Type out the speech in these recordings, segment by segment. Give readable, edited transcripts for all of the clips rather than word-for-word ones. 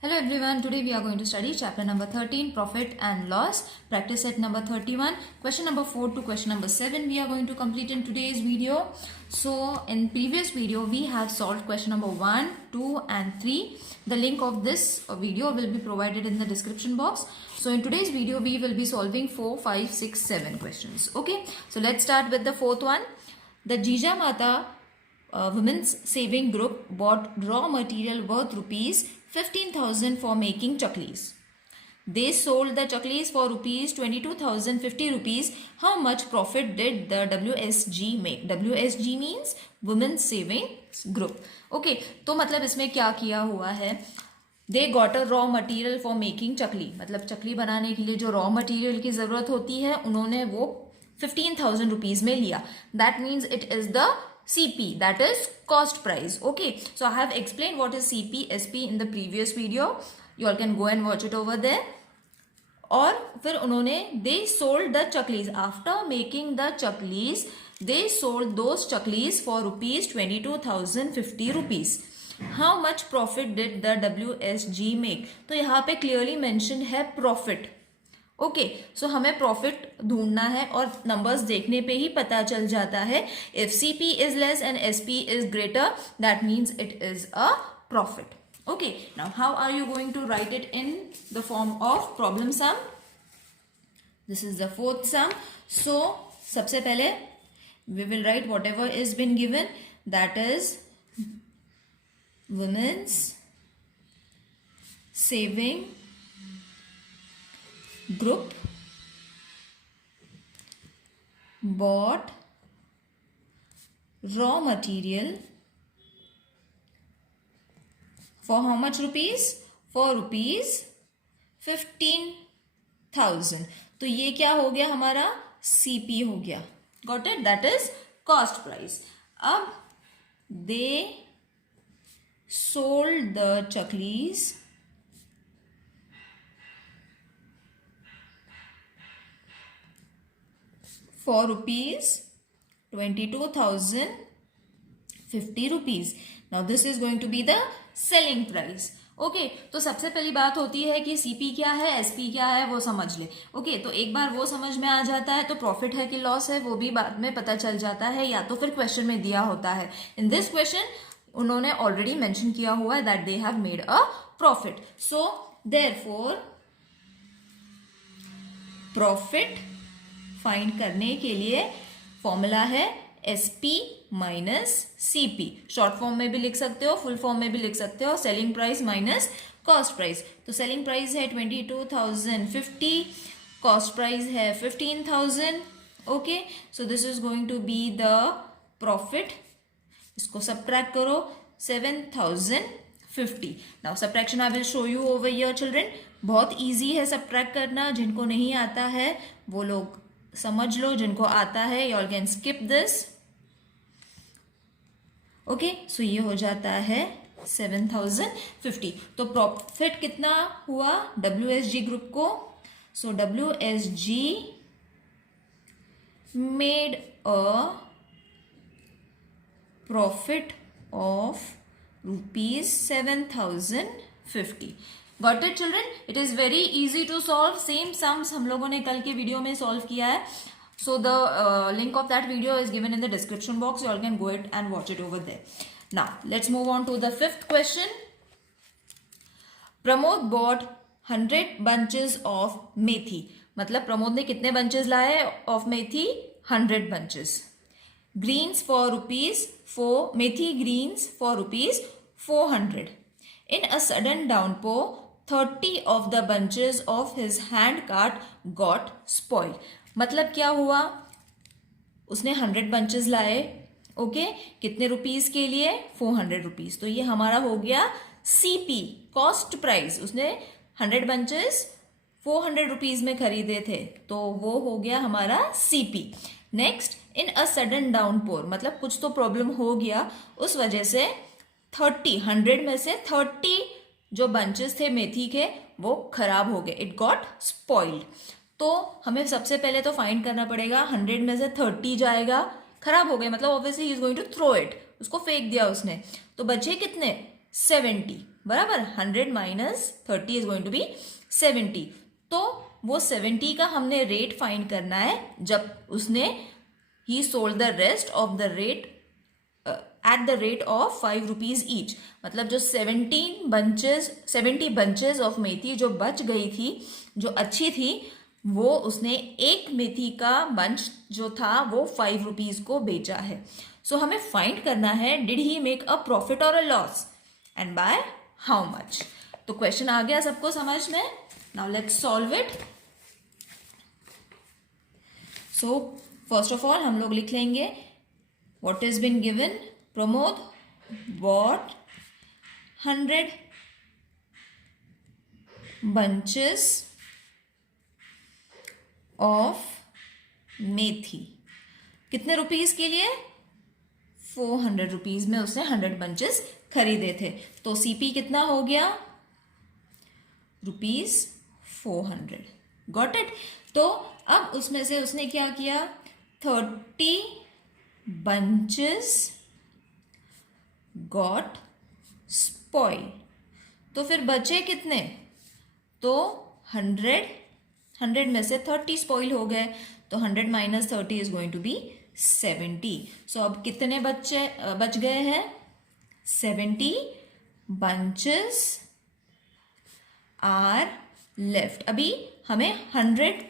Hello everyone, today we are going to study chapter number 13, profit and loss, practice set number 31, question number 4 to question number 7 we are going to complete in today's video. So in previous video we have solved question number 1, 2 and 3. The link of this video will be provided in the description box. So in today's video we will be solving 4, 5, 6, 7 questions. Okay, so let's start with the fourth one. The Jijamata women's saving group bought raw material worth rupees 15,000 for making chaklis. They sold the chaklis for rupees 22,050 rupees. How much profit did the WSG make? WSG means Women's Savings Group. Okay, तो मतलब इसमें क्या किया हुआ है? They got a raw material for making चकली. मतलब चकली बनाने के लिए जो raw material की जरूरत होती है उन्होंने वो 15,000 rupees में लिया. That means it is the CP, that is cost price. Okay, so I have explained what is CP, SP in the previous video. You all can go and watch it over there. और फिर उन्होंने they sold the chaklis. After making the chaklis, they sold those chaklis for rupees 22,050 rupees. How much profit did the WSG make? तो यहाँ पे clearly mentioned है profit. Okay, सो हमें profit ढूंढना है और नंबर्स देखने पे ही पता चल जाता है. If CP is less and SP is greater, that means it is a profit. Okay, now how are you going to write it in the form of problem sum? This is the fourth sum. So सबसे पहले we will write whatever is been given, that is women's saving group bought raw material for how much rupees? For rupees 15,000. तो ये क्या हो गया हमारा? CP हो गया. Got it? That is cost price. अब they sold the chaklis for rupees 22,050 rupees. Now this is going to be the selling price. Okay, तो सबसे पहली बात होती है कि सीपी क्या है, एसपी क्या है, वो समझ ले. ओके, तो एक बार वो समझ में आ जाता है तो प्रॉफिट है कि लॉस है वो भी बाद में पता चल जाता है, या तो फिर क्वेश्चन में दिया होता है. इन दिस क्वेश्चन उन्होंने ऑलरेडी मेंशन किया हुआ है that they have made a profit. So therefore profit find करने के लिए फॉर्मूला है SP minus CP. Short form में भी लिख सकते हो, फुल फॉर्म में भी लिख सकते हो. Selling price minus cost price. तो सेलिंग प्राइस है 22,050, कॉस्ट प्राइस है 15,000. Okay, so this is going to be the profit. इसको सब्ट्रैक्ट करो 7,050. Now subtraction I will show you over here children. बहुत इजी है सब्ट्रैक्ट करना. जिनको नहीं आता है वो लोग समझ लो, जिनको आता है you all can skip this. Okay, so ये हो जाता है 7,050. तो प्रॉफिट कितना हुआ WSG ग्रुप को? सो WSG made a profit of rupees 7,050. Got it children? It is very easy to solve. Same sums हम लोगों ने कल के वीडियो में solve किया है. So the link of that video is given in the description box. You all can go it and watch it over there. Now let's move on to the fifth question. Pramod bought 100 bunches of methi. मतलब प्रमोद ने कितने bunches लाए of methi? 100 bunches. Greens for rupees 4. Methi greens for rupees 400. In a sudden downpour, 30 of the bunches of his hand cart got spoiled. मतलब क्या हुआ? उसने 100 bunches लाए. Okay, कितने रुपीस के लिए? 400 रुपीज. तो ये हमारा हो गया सीपी, कॉस्ट प्राइस. उसने 100 bunches 400 रुपीज में खरीदे थे, तो वो हो गया हमारा CP. Next, in a sudden downpour, मतलब कुछ तो प्रॉब्लम हो गया, उस वजह से 100 में से 30 जो बंचेस थे मेथी के वो खराब हो गए. It got spoiled. तो हमें सबसे पहले तो फाइंड करना पड़ेगा. 100 में से 30 जाएगा, खराब हो गए, मतलब obviously he is going to throw it. उसको फेंक दिया उसने, तो बचे कितने? 70. बराबर 100 minus 30 is going to be 70। तो वो 70 का हमने रेट फाइंड करना है जब उसने ही sold the rest of the rate at the rate of 5 rupees each. मतलब जो 70 बंचेस ऑफ मेथी जो बच गई थी, जो अच्छी थी, वो उसने एक मेथी का बंच जो था वो 5 रुपीज को बेचा है। सो हमें फाइंड करना है did he make a profit और a loss and by how much. तो क्वेश्चन आ गया सबको समझ में। Now let's solve it. So first of all हम लोग लिख लेंगे what has been given. Pramod bought 100 bunches of मेथी। कितने रुपीज के लिए? 400 रुपीज में उसने 100 बंचेस खरीदे थे। तो सीपी कितना हो गया? ₹400। Got it. तो अब उसमें से उसने क्या किया? 30 bunches got spoiled। तो फिर बचे कितने? तो 100 में से 30 स्पॉइल हो गए, तो 100 minus 30 is going to be 70। So अब कितने बच गए हैं? 70 bunches आर लेफ्ट। अभी हमें 100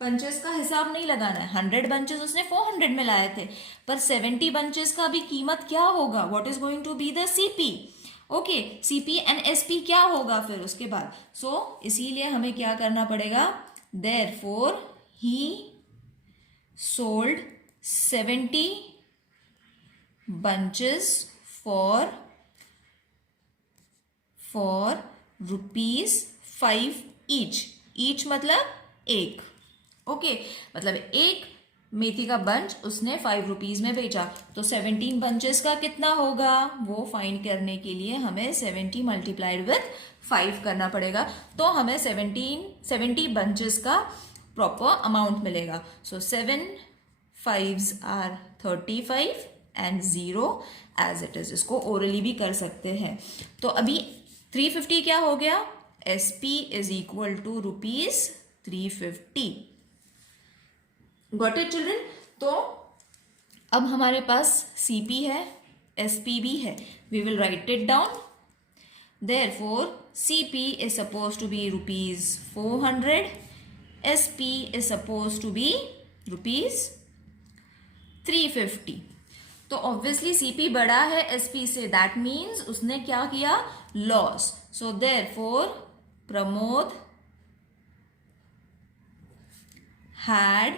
बंचेस का हिसाब नहीं लगाना है। 100 बंचेस उसने 400 में लाए थे, पर 70 बंचेस का भी कीमत क्या होगा? What is going to be the CP? Okay, CP and SP क्या होगा फिर उसके बाद? सो इसीलिए हमें क्या करना पड़ेगा? Therefore he sold 70 bunches for ₹5 each मतलब एक। ओके, मतलब एक मेथी का बंच उसने 5 रुपीज में बेचा। तो 17 बंचेस का कितना होगा वो फाइंड करने के लिए हमें 70 मल्टीप्लाइड विथ 5 करना पड़ेगा। तो हमें 70 बंचेस का प्रॉपर अमाउंट मिलेगा। So 7 5s are 35 and 0 as it is. इसको ओरली भी कर सकते हैं। तो अभी 350 क्या हो गया? SP is equal to ₹350। Got it children? तो अब हमारे पास CP है, SP भी है। We will write it down. Therefore CP is suppose to be ₹400, SP is suppose to be ₹350। तो ऑब्वियसली CP बड़ा है SP से, दैट मीन्स उसने क्या किया? Loss. So therefore Pramod had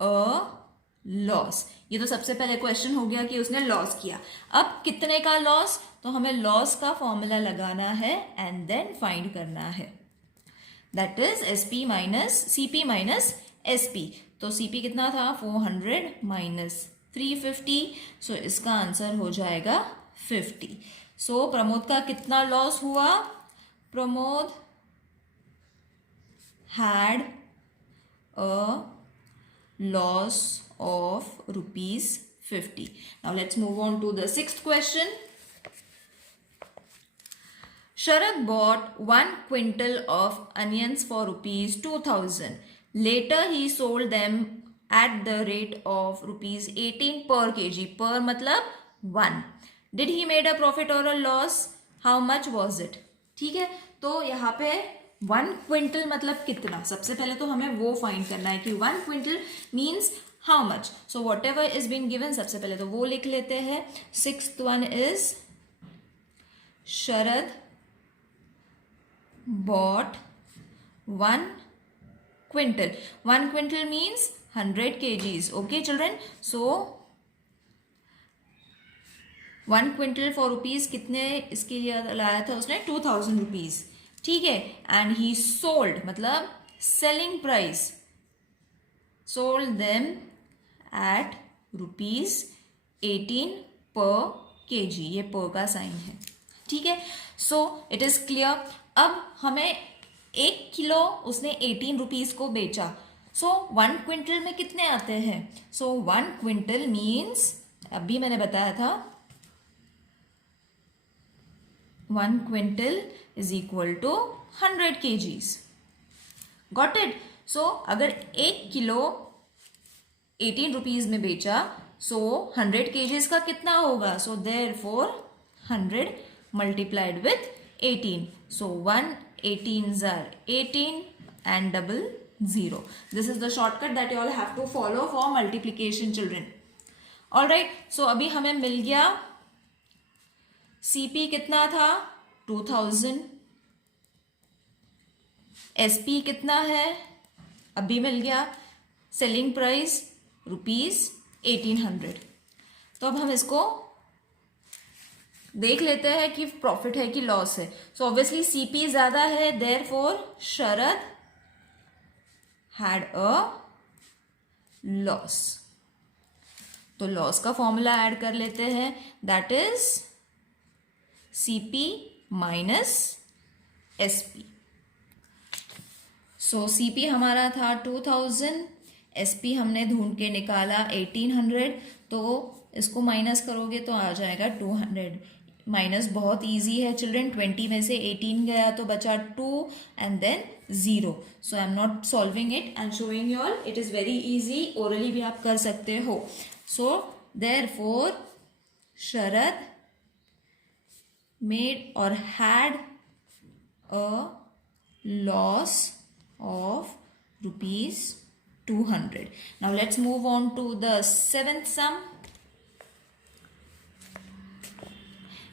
a loss. ये तो सबसे पहले क्वेश्चन हो गया कि उसने लॉस किया। अब कितने का लॉस? तो हमें लॉस का फॉर्मूला लगाना है एंड देन फाइंड करना है। That is CP minus SP। तो CP कितना था? 400 माइनस 350। सो इसका आंसर हो जाएगा 50। सो प्रमोद का कितना लॉस हुआ? Pramod had a loss of ₹50. Now let's move on to the 6th question. Sharad bought 1 quintal of onions for ₹2,000. Later he sold them at the rate of ₹18 per kg. Per मतलब 1. Did he made a profit or a loss? How much was it? ठीक है, तो यहाँ पे 1 quintal मतलब कितना? सबसे पहले तो हमें वो फाइंड करना है कि 1 quintal means how much. So whatever is been given, सबसे पहले तो वो लिख लेते हैं। 6th one is Sharad bought 1 quintal. 1 quintal means 100 kgs। Okay children, so 1 quintal for rupees कितने इसके लिए लाया था उसने? 2000 रुपीज। ठीक है, एंड ही सोल्ड मतलब selling price, sold them at ₹18 पर kg। ये पर का साइन है। ठीक है, सो इट इज क्लियर। अब हमें 1 किलो उसने 18 रुपीज को बेचा। सो 1 क्विंटल में कितने आते हैं? सो 1 क्विंटल मीन्स, अभी मैंने बताया था 1 quintal is equal to 100 kgs. Got it. So अगर 1 किलो 18 रुपीज में बेचा, सो 100 kgs का कितना होगा? So therefore 100 multiplied with 18. So 1 18s are 18 and double 0. This is the shortcut that you all have to follow for multiplication, children. All right. So अभी हमें मिल गया CP कितना था? 2000. SP कितना है? अभी मिल गया. Selling price ₹1800. तो अब हम इसको देख लेते हैं कि प्रॉफिट है कि लॉस है. सो ऑब्वियसली सीपी ज्यादा है, therefore Sharad had a loss. तो लॉस का फॉर्मूला ऐड कर लेते हैं. That is CP minus SP. So CP हमारा था 2000, एसपी हमने ढूंढ के निकाला 1800. तो इसको माइनस करोगे तो आ जाएगा 200. माइनस बहुत इजी है चिल्ड्रन. 20 में से 18 गया तो बचा 2 and then 0. So I am not solving it and showing you all. It is very easy. Orally भी आप कर सकते हो. सो देयरफॉर शरद मेड और had a loss of ₹200. Now let's move on to the 7th sum.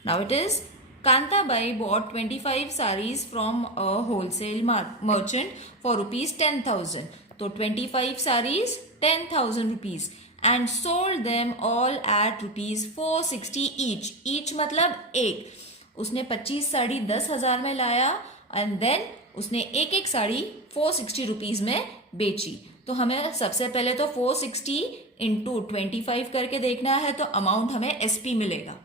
Now it is Kantabai bought 25 sarees from a wholesale merchant for ₹10,000. तो 25 sarees 10,000 rupees and sold them all at ₹460 each. Each मतलब एक. उसने 25 साड़ी 10,000 में लाया and then उसने एक एक sari 460 rupees में बेची. तो हमें सबसे पहले तो 460 इंटू 25 करके देखना है, तो अमाउंट हमें एसपी मिलेगा.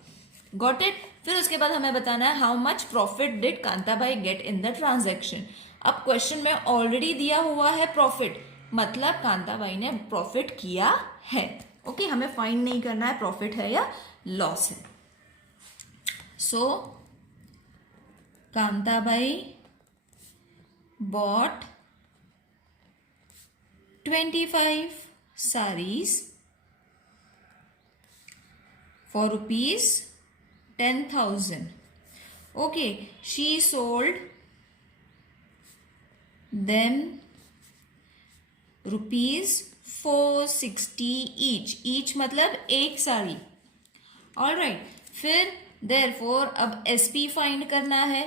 Got it. फिर उसके बाद हमें बताना है how much profit did Kantabai get in the transaction. अब क्वेश्चन में ऑलरेडी दिया हुआ है प्रॉफिट, मतलब कांताबाई ने प्रॉफिट किया है. ओके, हमें फाइंड नहीं करना है प्रॉफिट है या लॉस है. सो Kantabai bought 25 sarees for ₹10,000. Okay, she sold them ₹460 each. Each मतलब एक साड़ी. All right. फिर therefore अब SP फाइंड करना है.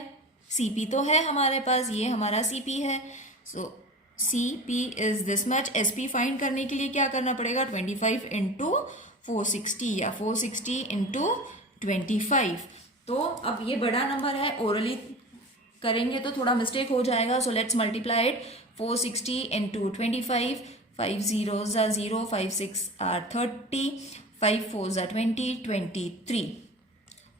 सीपी तो है हमारे पास, ये हमारा सीपी है. So CP is this much. SP find करने के लिए क्या करना पड़ेगा? 25 इंटू 460 या 460 इंटू 25. तो अब ये बड़ा नंबर है, ओरली करेंगे तो थोड़ा मिस्टेक हो जाएगा. So let's multiply it. 460 into 25. 5 zeros are 0, 5 6 are 30, 5 4s are 20, 23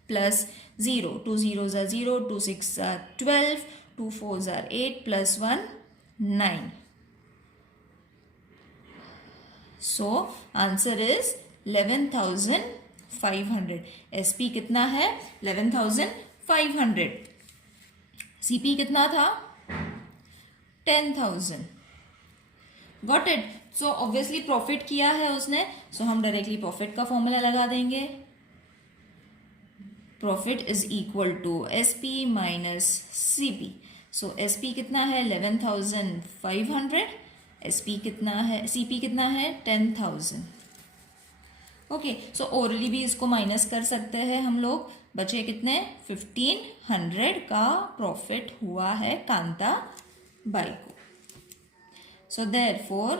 plus 0. 2 zeros are 0, 2 6 are 12, 2 4s are 8 plus 1 9. So answer is 11,500. SP कितना है? 11,500. CP कितना था? 10,000. Got it. So obviously profit किया है उसने, so हम डायरेक्टली प्रॉफिट का फॉर्मूला लगा देंगे. Profit is equal to SP minus CP. So SP कितना है? 11,500. SP कितना है? CP कितना है? 10,000. ओके, सो ओरली भी इसको माइनस कर सकते हैं हम लोग. बचे कितने? 1,500 का प्रॉफिट हुआ है कांताबाई को. So therefore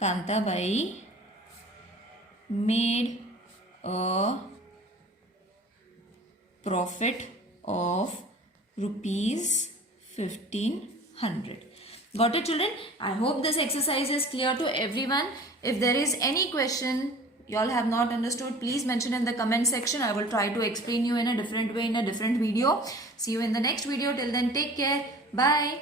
Kantabai made a profit of ₹1,500. Got it, children? I hope this exercise is clear to everyone. If there is any question you all have not understood, please mention in the comment section. I will try to explain you in a different way in a different video. See you in the next video. Till then, take care. Bye.